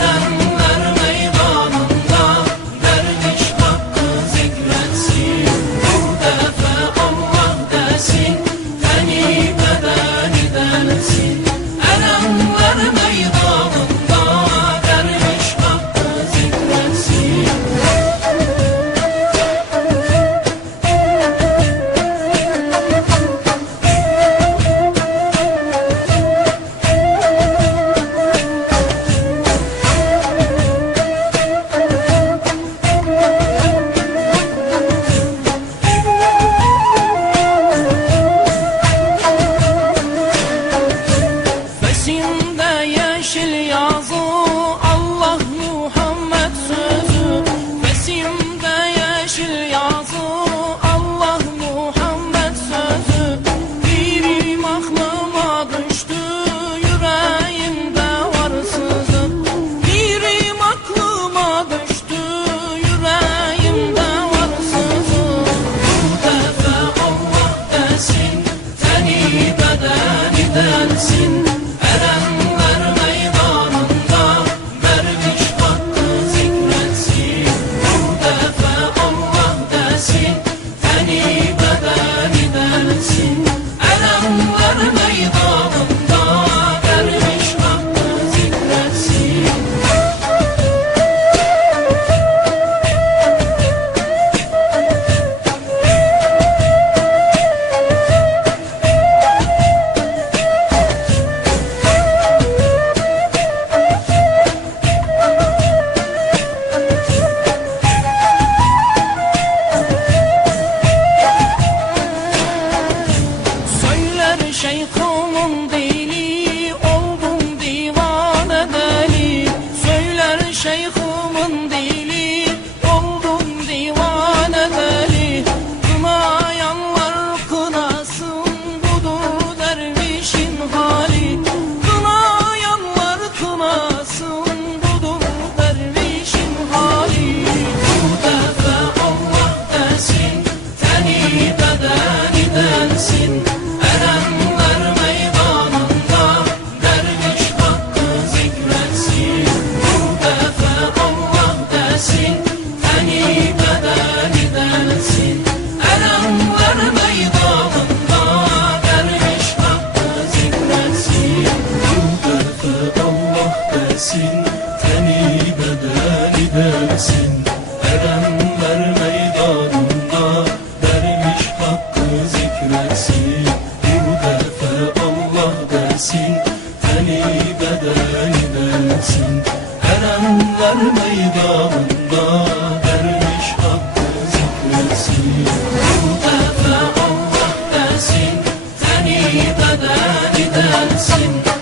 Adam. bedendensin Teni bedenidensin neredesin? Erenler meydanında dermiş hakkı zikretsin. Bu defa Allah dersin, teni beden dersin Erenler meydanında dermiş hakkı zikretsin. Bu defa Allah dersin, teni beden dersin